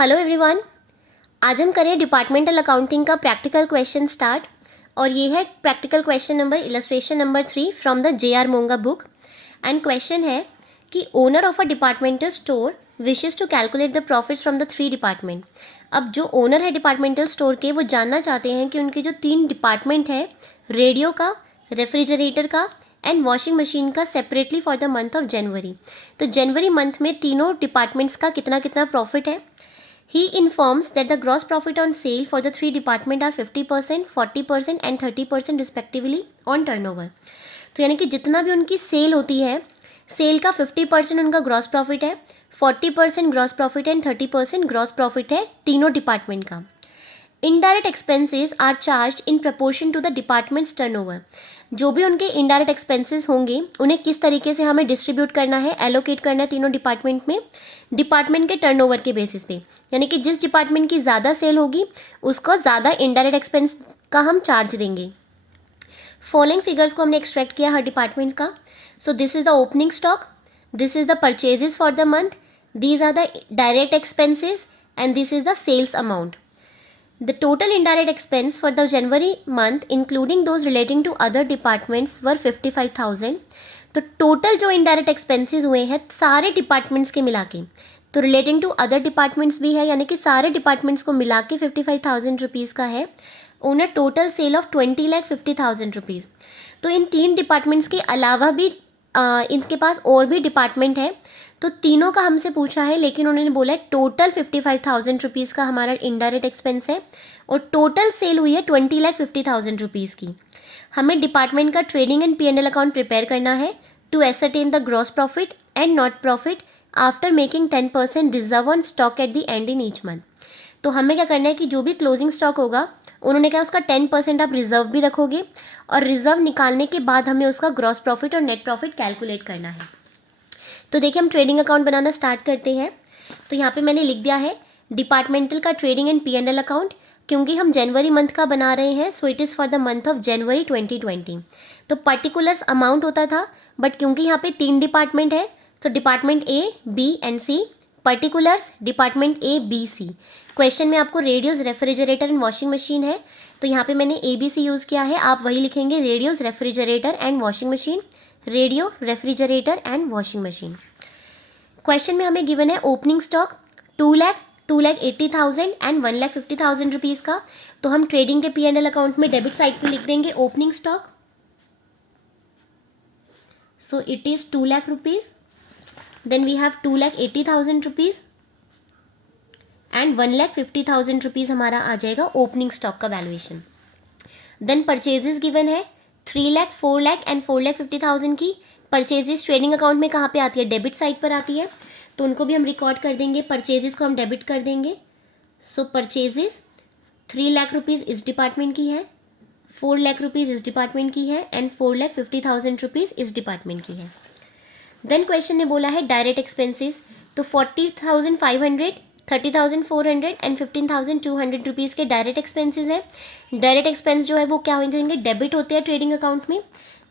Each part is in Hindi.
Hello everyone. आज हम करें डिपार्टमेंटल अकाउंटिंग का प्रैक्टिकल क्वेश्चन स्टार्ट। और ये है practical question number illustration number 3 from the JR Monga book. And question है कि owner of a departmental store wishes to calculate the profits from the 3 department. अब जो ओनर है डिपार्टमेंटल स्टोर के, वो जानना चाहते हैं कि उनके जो 3 डिपार्टमेंट है, रेडियो का, रेफ्रिजरेटर का एंड वॉशिंग मशीन का, separately for the month of January. तो जनवरी मंथ में तीनों डिपार्टमेंट्स का कितना कितना प्रॉफिट है। He informs that the gross profit on sale for the 3 department are 50%, 40% and 30% respectively on turnover। तो यानी कि जितना भी उनकी सेल होती है, सेल का 50% उनका ग्रॉस प्रॉफिट है, 40% ग्रॉस प्रॉफिट है एंड 30% ग्रॉस प्रॉफिट है तीनों डिपार्टमेंट का। Indirect expenses are charge in proportion to the departments turnover. जो भी उनके इनडायरेक्ट एक्सपेंसेस होंगे, उन्हें किस तरीके से हमें डिस्ट्रीब्यूट करना है, एलोकेट करना है तीनों डिपार्टमेंट में, डिपार्टमेंट के टर्नओवर के बेसिस पे। यानी कि जिस डिपार्टमेंट की ज़्यादा सेल होगी, उसको ज़्यादा इनडायरेक्ट एक्सपेंस का हम चार्ज देंगे। फॉलोइंग फिगर्स को हमने एक्सट्रैक्ट किया हर डिपार्टमेंट्स का। So this is the opening stock, this is the purchases for the month, these are the direct expenses and this is the sales amount. The total indirect expense for the January month, including those relating to other departments, were 55,000। तो टोटल जो इनडायरेक्ट एक्सपेंसेस हुए हैं सारे डिपार्टमेंट्स के मिला के, तो रिलेटिंग टू अदर डिपार्टमेंट्स भी है, यानी कि सारे डिपार्टमेंट्स को मिला के 55,000 रुपीज़ का है। On a total sale of 20,50,000 rupees. तो इन 3 डिपार्टमेंट्स के अलावा भी इनके पास और भी डिपार्टमेंट है, तो तीनों का हमसे पूछा है, लेकिन उन्होंने बोला है टोटल 55,000 रुपीज़ का हमारा इनडायरेक्ट एक्सपेंस है और टोटल सेल हुई है 20,50,000 रुपीज़ की। हमें डिपार्टमेंट का trading and P&L account prepare करना है to ascertain the gross profit and not profit after making 10% reserve on stock at the end in each month. तो हमें क्या करना है कि जो भी क्लोजिंग स्टॉक होगा, उन्होंने कहा उसका 10% आप रिजर्व भी रखोगे और रिजर्व निकालने के बाद हमें उसका ग्रॉस प्रॉफिट और नेट प्रॉफिट कैलकुलेट करना है। तो देखिए हम ट्रेडिंग अकाउंट बनाना स्टार्ट करते हैं। तो यहाँ पे मैंने लिख दिया है डिपार्टमेंटल का ट्रेडिंग एंड P&L अकाउंट, क्योंकि हम जनवरी मंथ का बना रहे हैं, सो it is for the month of January 2020। तो पर्टिकुलर्स अमाउंट होता था, बट क्योंकि यहाँ पे 3 डिपार्टमेंट है, तो department A, B and C, particulars department A, B, C। Question में आपको radios, refrigerator and washing machine है, तो यहाँ पे मैंने ABC यूज़ किया है, आप वही लिखेंगे radios, refrigerator and washing machine, radio, refrigerator and washing machine. Question में हमें गिवन है ओपनिंग स्टॉक 2,80,000 एंड 1,50,000 रुपीज़ का। तो हम ट्रेडिंग के P&L अकाउंट में डेबिट साइड पे लिख देंगे opening stock, so it is 2 lakh rupees. Then we have 2,80,000 rupees and 1,50,000 rupees हमारा आ जाएगा ओपनिंग स्टॉक का वैल्यूएशन। देन परचेजेस गिवन है 3 लाख, 4 लाख एंड 4,50,000 की। परचेजेस ट्रेडिंग अकाउंट में कहाँ पे आती है, डेबिट साइड पर आती है, तो उनको भी हम रिकॉर्ड कर देंगे, परचेजेस को हम डेबिट कर देंगे। सो परचेजेस 3 लाख रुपीज़ इस डिपार्टमेंट की है, 4 लाख रुपीज़ इस डिपार्टमेंट की है एंड 4,50,000 रुपीज़ इस डिपार्टमेंट की है। देन क्वेश्चन ने बोला है डायरेक्ट एक्सपेंसेस, तो 40,500, 30,400 एंड 15,200 रुपीज़ के डायरेक्ट एक्सपेंसेस है। डायरेक्ट एक्सपेंस जो है वो क्या हो जाएंगे, डेबिट होते हैं ट्रेडिंग अकाउंट में,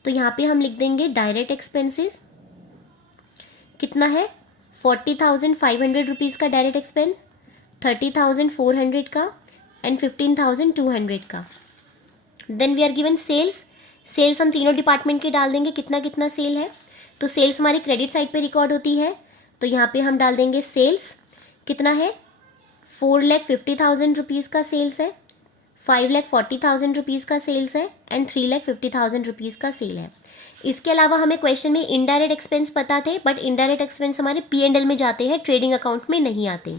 तो यहाँ पे हम लिख देंगे डायरेक्ट एक्सपेंसेस कितना है, 40,500 रुपीज़ का डायरेक्ट एक्सपेंस, 30,400 का एंड 15,200 का। Then we are given sales, sales हम तीनों डिपार्टमेंट के डाल देंगे कितना कितना सेल है। तो सेल्स हमारी क्रेडिट साइड पे रिकॉर्ड होती है, तो यहाँ पे हम डाल देंगे सेल्स कितना है, 4,50,000 रुपीज़ का सेल्स है, 5,40,000 रुपीज़ का सेल्स है एंड 3,50,000 रुपीज़ का सेल है। इसके अलावा हमें क्वेश्चन में इनडायरेक्ट एक्सपेंस पता थे, बट इनडायरेक्ट एक्सपेंस हमारे P&L में जाते हैं, ट्रेडिंग अकाउंट में नहीं आते।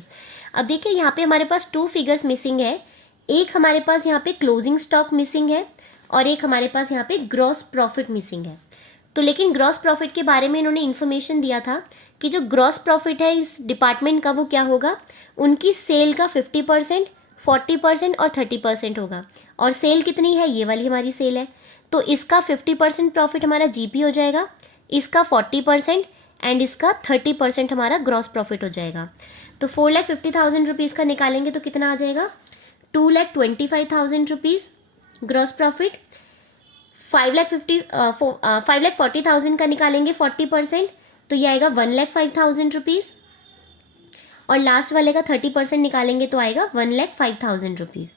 अब देखिए यहाँ पे हमारे पास 2 फिगर्स मिसिंग है, एक हमारे पास यहाँ पे क्लोजिंग स्टॉक मिसिंग है और एक हमारे पास यहाँ पे ग्रॉस प्रॉफिट मिसिंग है। तो लेकिन ग्रॉस प्रॉफिट के बारे में इन्होंने इन्फॉर्मेशन दिया था कि जो ग्रॉस प्रॉफिट है इस डिपार्टमेंट का वो क्या होगा, उनकी सेल का 50%, 40% और 30% होगा। और सेल कितनी है, ये वाली हमारी सेल है, तो इसका 50% प्रॉफिट हमारा GP हो जाएगा, इसका 40% एंड इसका 30% हमारा ग्रॉस प्रॉफिट हो जाएगा। तो 4,50,000 रुपीज़ का निकालेंगे तो कितना आ जाएगा, 2,25,000 रुपीज़ ग्रॉस प्रॉफिट। 5,40,000 का निकालेंगे 40%, तो ये आएगा 1,05,000 रुपीज़। और लास्ट वाले का 30% निकालेंगे तो आएगा 1,05,000 रुपीज़।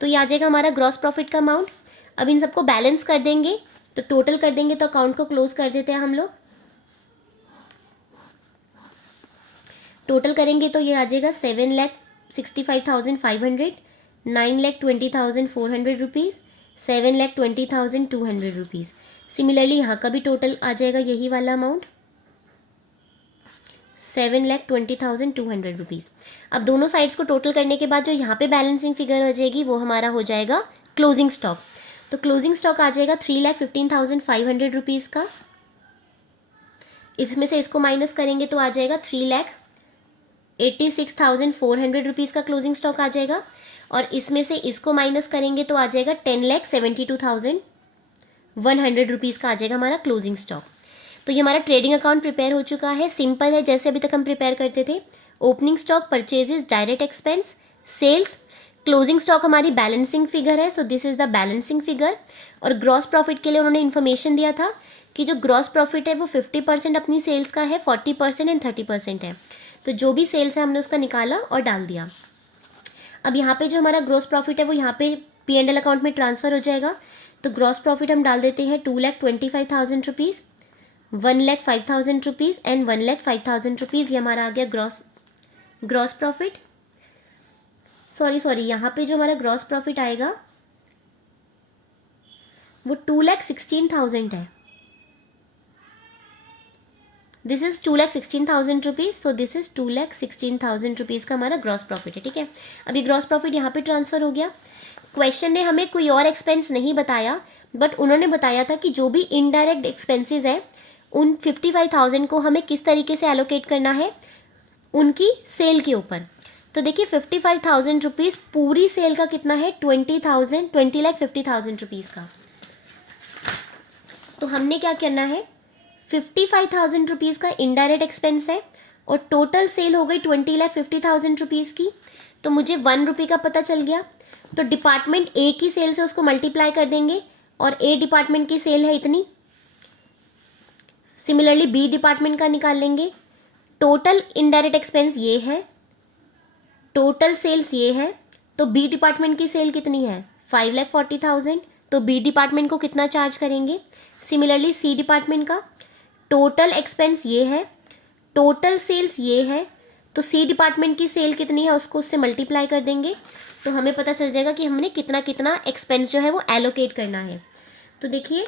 तो ये आ जाएगा हमारा ग्रॉस प्रॉफिट का अमाउंट। अब इन सबको बैलेंस कर देंगे, तो टोटल कर देंगे, तो अकाउंट को क्लोज कर देते हैं हम लोग। टोटल करेंगे तो ये आ जाएगा 7,65,500, 9,20,400 रुपीज़, 7,20,200 रुपीज़। सिमिलरली यहाँ का भी टोटल आ जाएगा यही वाला अमाउंट, 7,20,200 रुपीज़। अब दोनों साइड्स को टोटल करने के बाद जो यहाँ पे बैलेंसिंग फिगर हो जाएगी वो हमारा हो जाएगा क्लोजिंग स्टॉक। तो क्लोजिंग स्टॉक आ जाएगा 3,15,500 रुपीज़ का। इसमें से इसको माइनस करेंगे तो आ जाएगा 3,86,400 रुपीज़ का क्लोजिंग स्टॉक आ जाएगा। और इसमें से इसको माइनस करेंगे तो आ जाएगा 10,72,100 रुपीज़ का आ जाएगा हमारा क्लोजिंग स्टॉक। तो ये हमारा ट्रेडिंग अकाउंट प्रिपेयर हो चुका है। सिंपल है, जैसे अभी तक हम प्रिपेयर करते थे। Opening stock, purchases, direct expense, sales, closing stock हमारी बैलेंसिंग फिगर है, so this is the balancing figure. और ग्रॉस प्रॉफिट के लिए उन्होंने इन्फॉर्मेशन दिया था कि जो ग्रॉस प्रॉफिट है वो 50% अपनी सेल्स का है, 40% एंड 30% है। तो जो भी सेल्स है हमने उसका निकाला और डाल दिया। अब यहाँ पे जो हमारा ग्रॉस प्रॉफिट है वो यहाँ पे P&L अकाउंट में ट्रांसफ़र हो जाएगा। तो ग्रॉस प्रॉफिट हम डाल देते हैं 2,25,000 रुपीज़, 1,05,000 रुपीज़ एंड 1,05,000 रुपीज़। ये हमारा आ गया ग्रॉस प्रॉफिट। सॉरी यहाँ पे जो हमारा ग्रॉस प्रॉफिट आएगा वो 2,16,000 है। This is 2,16,000 rupees, so this is 2,16,000 rupees का हमारा ग्रॉस प्रॉफिट है। ठीक है, अभी ग्रॉस प्रॉफिट यहाँ पे ट्रांसफ़र हो गया। क्वेश्चन ने हमें कोई और एक्सपेंस नहीं बताया, बट उन्होंने बताया था कि जो भी इनडायरेक्ट एक्सपेंसेस है उन 55,000 को हमें किस तरीके से एलोकेट करना है उनकी सेल के ऊपर। तो देखिए 55,000 रुपीज़ पूरी सेल का कितना है, 20,50,000 रुपीज़ का। तो हमने क्या करना है, 55,000 रुपीज़ का इनडायरेक्ट एक्सपेंस है और टोटल सेल हो गई 20,50,000 रुपीज़ की। तो मुझे 1 रुपये का पता चल गया। तो डिपार्टमेंट ए की सेल से उसको मल्टीप्लाई कर देंगे और ए डिपार्टमेंट की सेल है इतनी। सिमिलरली बी डिपार्टमेंट का निकाल लेंगे। टोटल इनडायरेक्ट एक्सपेंस ये है, टोटल सेल्स ये है। तो बी डिपार्टमेंट की सेल कितनी है, 5,40,000। तो बी डिपार्टमेंट को कितना चार्ज करेंगे। सिमिलरली सी डिपार्टमेंट का टोटल एक्सपेंस ये है, टोटल सेल्स ये है। तो सी डिपार्टमेंट की सेल कितनी है उसको उससे मल्टीप्लाई कर देंगे, तो हमें पता चल जाएगा कि हमने कितना कितना एक्सपेंस जो है वो एलोकेट करना है। तो देखिए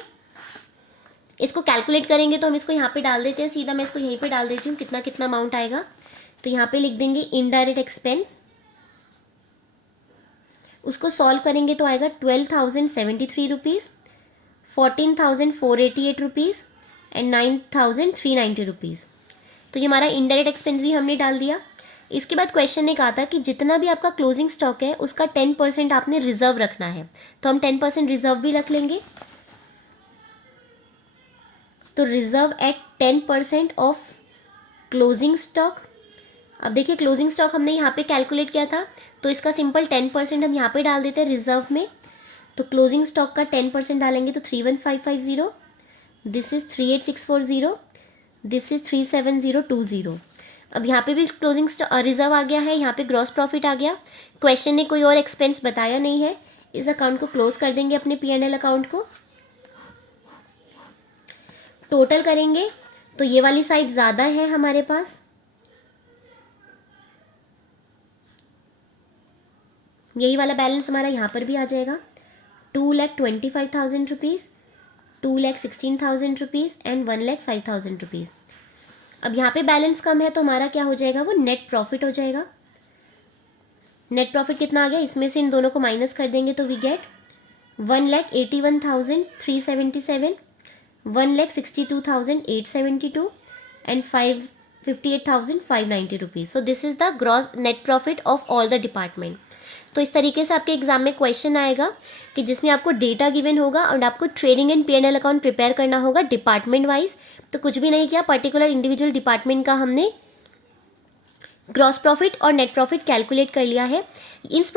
इसको कैलकुलेट करेंगे तो हम इसको यहाँ पे डाल देते हैं सीधा। मैं इसको यहीं पे डाल देती हूँ कितना कितना अमाउंट आएगा। तो यहाँ पे लिख देंगे इनडायरेक्ट एक्सपेंस, उसको सॉल्व करेंगे तो आएगा 12,073 रुपीज़, 14,488 रुपीज़ एंड 9,390 रुपीज़। तो ये हमारा इनडायरेक्ट एक्सपेंस भी हमने डाल दिया। इसके बाद क्वेश्चन ने कहा था कि जितना भी आपका क्लोजिंग स्टॉक है उसका 10% आपने रिजर्व रखना है। तो हम 10% रिजर्व भी रख लेंगे। तो reserve at 10% of closing stock. अब देखिए क्लोजिंग स्टॉक हमने यहाँ पे कैलकुलेट किया था, तो इसका सिंपल 10% हम यहाँ पे डाल देते हैं रिजर्व में। तो क्लोजिंग स्टॉक का 10% डालेंगे तो 31550, दिस इज़ 38640, दिस इज़ 37020। अब यहाँ पे भी क्लोजिंग रिजर्व आ गया है, यहाँ पे ग्रॉस प्रॉफिट आ गया। क्वेश्चन ने कोई और एक्सपेंस बताया नहीं है। इस अकाउंट को क्लोज कर देंगे अपने P&L अकाउंट को। टोटल करेंगे तो ये वाली साइड ज़्यादा है हमारे पास, यही वाला बैलेंस हमारा यहाँ पर भी आ जाएगा। 2,25,000 रुपीज़, 2,16,000 रुपीज़ एंड 1,05,000 रुपीज़। अब यहाँ पे बैलेंस कम है तो हमारा क्या हो जाएगा, वो नेट प्रॉफिट हो जाएगा। नेट प्रॉफिट कितना आ गया, इसमें से इन दोनों को माइनस कर देंगे तो we get 1,81,377, 1,62,872 and 58,590 rupees. So this is the gross net profit of all the department. तो इस तरीके से आपके एग्जाम में क्वेश्चन आएगा कि जिसमें आपको डेटा गिवन होगा और आपको trading and P&L account prepare करना होगा डिपार्टमेंट वाइज। तो कुछ भी नहीं किया, पर्टिकुलर इंडिविजुअल डिपार्टमेंट का हमने ग्रॉस प्रॉफिट और नेट प्रॉफिट कैलकुलेट कर लिया है। इस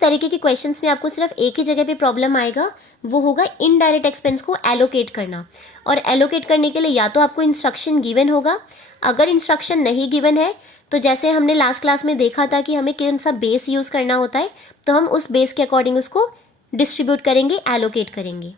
तरीके के क्वेश्चंस में आपको सिर्फ एक ही जगह पे प्रॉब्लम आएगा, वो होगा इनडायरेक्ट एक्सपेंस को एलोकेट करना। और एलोकेट करने के लिए या तो आपको इंस्ट्रक्शन गिवन होगा, अगर इंस्ट्रक्शन नहीं गिवन है तो जैसे हमने लास्ट क्लास में देखा था कि हमें कौन सा बेस यूज़ करना होता है, तो हम उस बेस के अकॉर्डिंग उसको डिस्ट्रीब्यूट करेंगे, एलोकेट करेंगे।